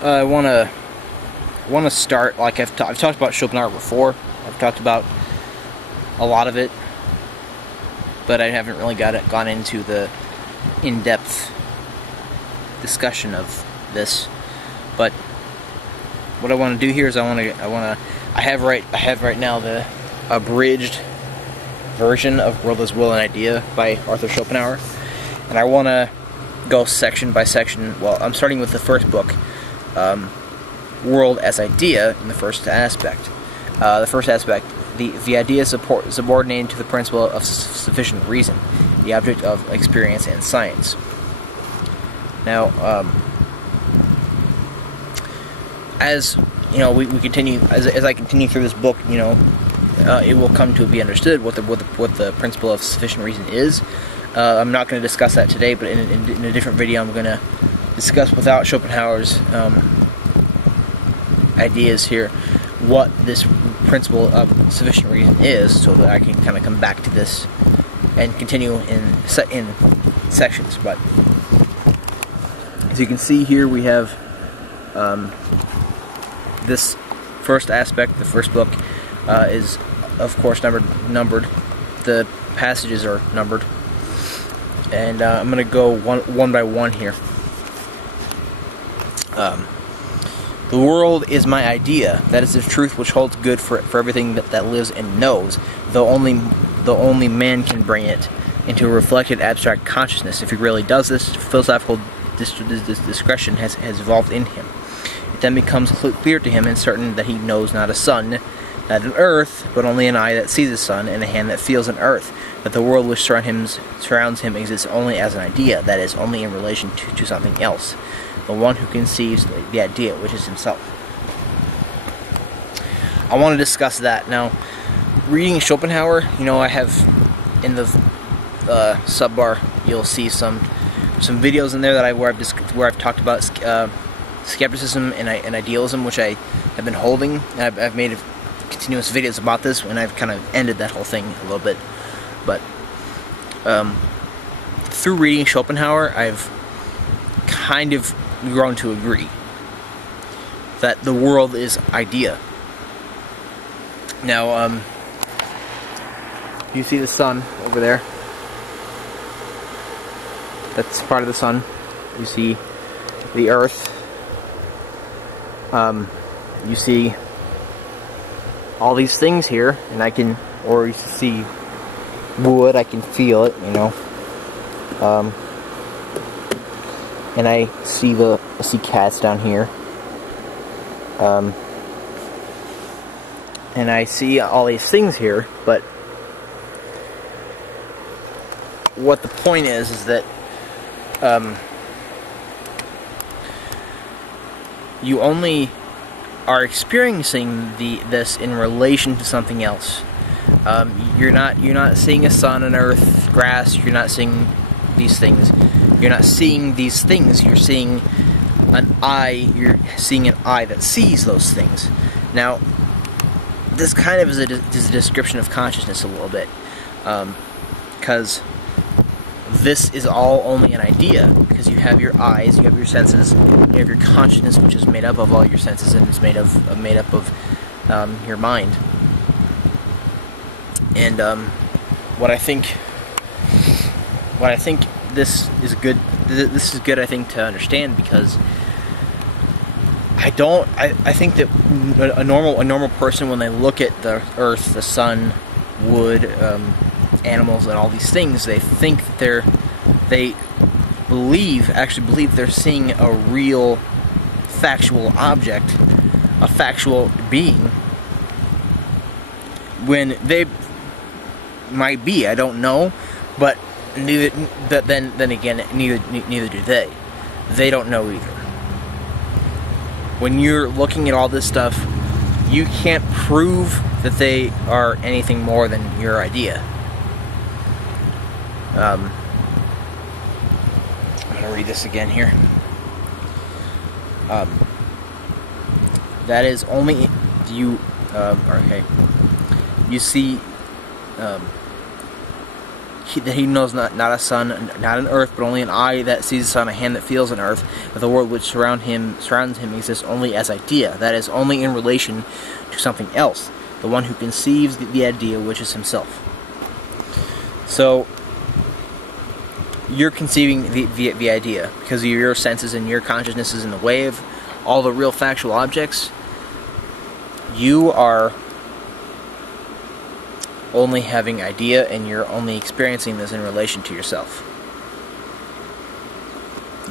I want to start, like I've talked about Schopenhauer before. I've talked about a lot of it, but I haven't really gone into the in-depth discussion of this. But what I want to do here is I have right now the abridged version of World as Will and Idea by Arthur Schopenhauer, and I want to go section by section. Well, I'm starting with the first book, World as Idea, in the first aspect. The first aspect, the idea is subordinated to the principle of sufficient reason, the object of experience and science. Now, as you know, we continue as I continue through this book, you know, it will come to be understood what the principle of sufficient reason is. I'm not going to discuss that today, but in a different video, I'm going to discuss, without Schopenhauer's ideas here, what this principle of sufficient reason is, so that I can kind of come back to this and continue in sections. But as you can see here, we have this first aspect. The first book is, of course, numbered. The passages are numbered, and I'm going to go one by one here. The world is my idea. That is the truth which holds good for everything that lives and knows, though only man can bring it into a reflected abstract consciousness. If he really does this, philosophical discretion has evolved in him. It then becomes clear to him and certain that he knows not a sun, not an earth, but only an eye that sees a sun and a hand that feels an earth, that the world which surrounds him exists only as an idea, that is, only in relation to something else, the one who conceives the idea, which is himself. I want to discuss that. Now, reading Schopenhauer, you know, I have, in the subbar, you'll see some videos in there that where I've talked about skepticism and idealism, which I have been holding. And I've made continuous videos about this, and I've kind of ended that whole thing a little bit. But through reading Schopenhauer, I've kind of grown to agree that the world is idea. Now, you see the sun over there. That's part of the sun. You see the earth. You see all these things here, and or you see wood, I can feel it, you know. And I see cats down here. And I see all these things here, but what the point is that you only are experiencing this in relation to something else. You're not seeing a sun, an earth, grass. You're not seeing these things. You're not seeing these things. You're seeing an eye. You're seeing an eye that sees those things. Now, this kind of is a description of consciousness a little bit, because this is all only an idea, because you have your eyes, you have your senses, you have your consciousness, which is made up of all your senses, and is made up of your mind. And what I think this is good. This is good, I think, to understand, because I think that a normal person, when they look at the earth, the sun, wood, animals, and all these things, they think that they actually believe they're seeing a real factual object, a factual being, when they might be. I don't know, but then again, neither do they. They don't know either. When you're looking at all this stuff, you can't prove that they are anything more than your idea. I'm gonna read this again here. That is only you. Okay. You see. he knows not a sun, not an earth, but only an eye that sees a sun, a hand that feels an earth, that the world which surrounds him exists only as idea, that is, only in relation to something else, the one who conceives the idea, which is himself. So, you're conceiving the idea, because your senses and your consciousness is in the way of all the real factual objects. You are only having idea, and you're only experiencing this in relation to yourself.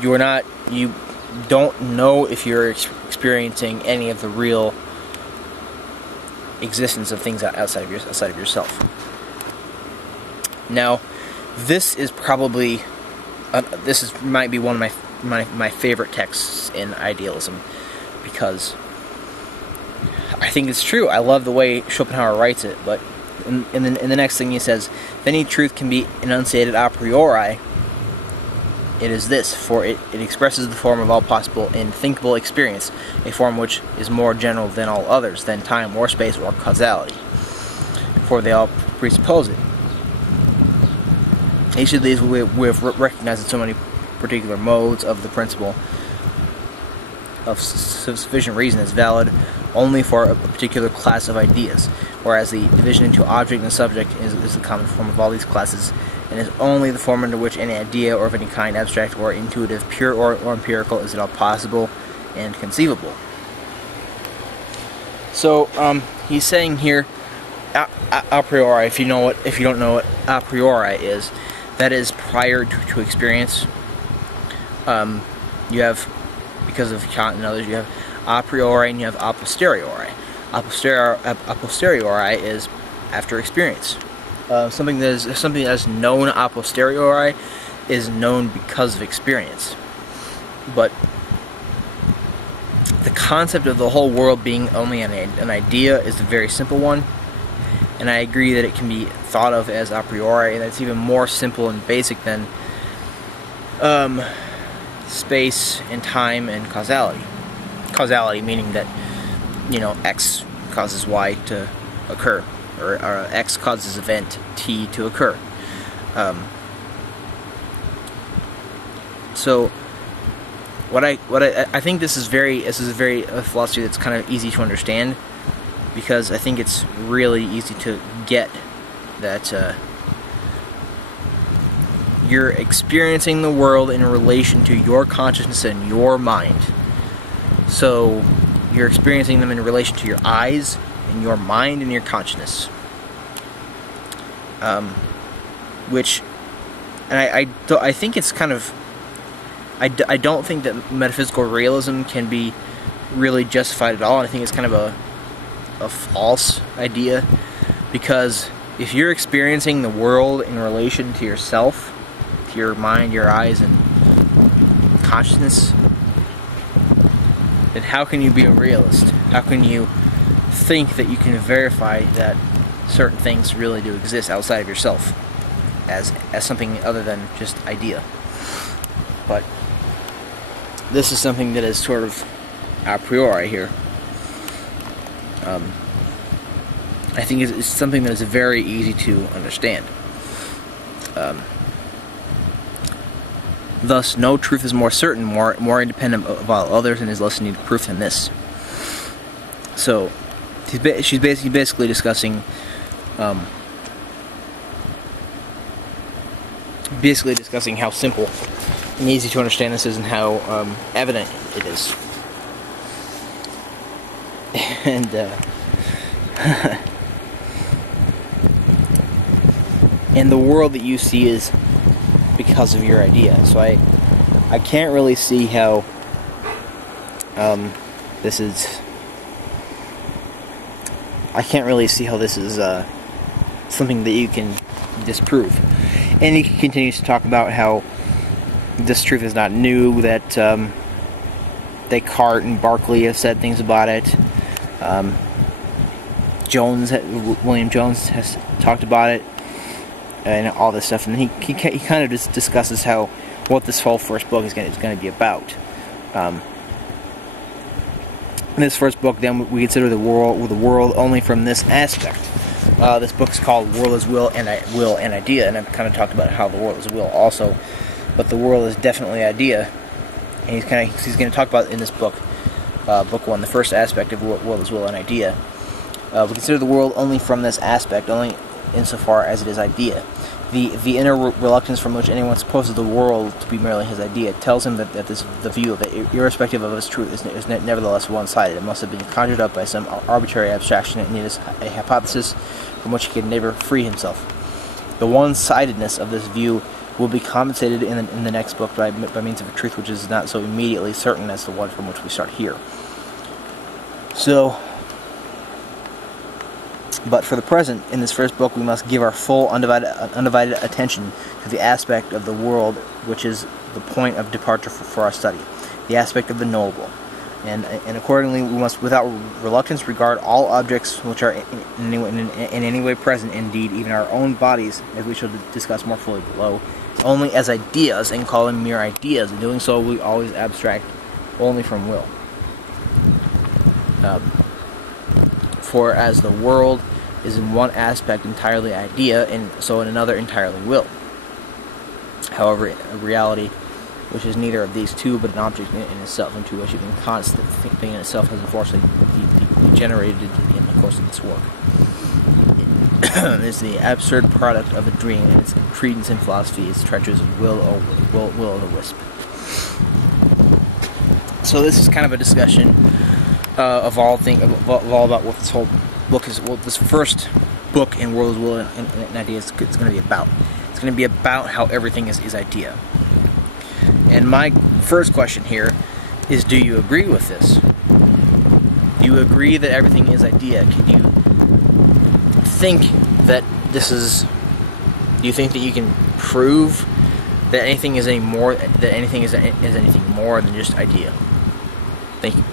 You don't know if you're experiencing any of the real existence of things outside of yourself. Now, this is probably might be one of my favorite texts in idealism, because I think it's true. I love the way Schopenhauer writes it, but in the next thing he says, if any truth can be enunciated a priori, it is this, for it expresses the form of all possible and thinkable experience, a form which is more general than all others, than time or space or causality, for they all presuppose it. Each of these we have recognized in so many particular modes of the principle of sufficient reason is valid only for a particular class of ideas, whereas the division into object and subject is the common form of all these classes, and is only the form under which any idea or of any kind, abstract or intuitive, pure or empirical, is at all possible and conceivable. So he's saying here, a priori, if you don't know what a priori is, that is prior to experience. You have, because of Kant and others, you have a priori and you have a posteriori. A posteriori is after experience. Something that is known a posteriori is known because of experience. But the concept of the whole world being only an idea is a very simple one, and I agree that it can be thought of as a priori, and that's even more simple and basic than space and time and causality. Causality meaning that, X causes Y to occur, or X causes event T to occur. So what I think this is a philosophy that's kind of easy to understand, because I think it's really easy to get that you're experiencing the world in relation to your consciousness and your mind. So you're experiencing them in relation to your eyes and your mind and your consciousness. Which, and I think it's kind of, I don't think that metaphysical realism can be really justified at all. I think it's kind of a false idea, because if you're experiencing the world in relation to yourself, to your mind, your eyes, and consciousness, then how can you be a realist? How can you think that you can verify that certain things really do exist outside of yourself as something other than just idea? But this is something that is sort of a priori here. I think it's something that is very easy to understand. Thus, no truth is more certain, more independent of all others, and is less needed proof than this. So, she's basically discussing, how simple and easy to understand this is, and how evident it is. And and the world that you see is because of your idea. So I can't really see how this is. I can't really see how this is something that you can disprove. And he continues to talk about how this truth is not new, that Descartes and Berkeley have said things about it. William Jones has talked about it, and all this stuff. And he kind of just discusses what this whole first book is going to be about. In this first book, then, we consider the world only from this aspect. This book's called World is Will and Idea, and I've kind of talked about how the world is will also, but the world is definitely idea. And he's going to talk about in this book, book 1, the first aspect of world is will and idea. We consider the world only from this aspect, only insofar as it is idea. The inner reluctance from which anyone supposes the world to be merely his idea tells him that the view of it, irrespective of its truth, is nevertheless one-sided. It must have been conjured up by some arbitrary abstraction, and it is a hypothesis from which he can never free himself. The one-sidedness of this view will be compensated in the next book by means of a truth which is not so immediately certain as the one from which we start here. But for the present, in this first book, we must give our full, undivided attention to the aspect of the world which is the point of departure for our study, the aspect of the knowable. And accordingly, we must, without reluctance, regard all objects which are in any way present, indeed, even our own bodies, as we shall discuss more fully below, only as ideas, and call them mere ideas. In doing so, we always abstract only from will. For as the world is in one aspect entirely idea, and so in another entirely will. However, a reality which is neither of these two, but an object in itself, into which even constant thing in itself has unfortunately degenerated in the course of this work, is the absurd product of a dream, and its credence in philosophy is treacherous will o' the wisp. So this is kind of a discussion of all about what this whole book is. Well, this first book in World is Will and Idea is going to be about. It's going to be about how everything is idea. And my first question here is: do you agree with this? Do you agree that everything is idea? Can you think that this is? Do you think that you can prove that anything is anything more than just idea? Thank you.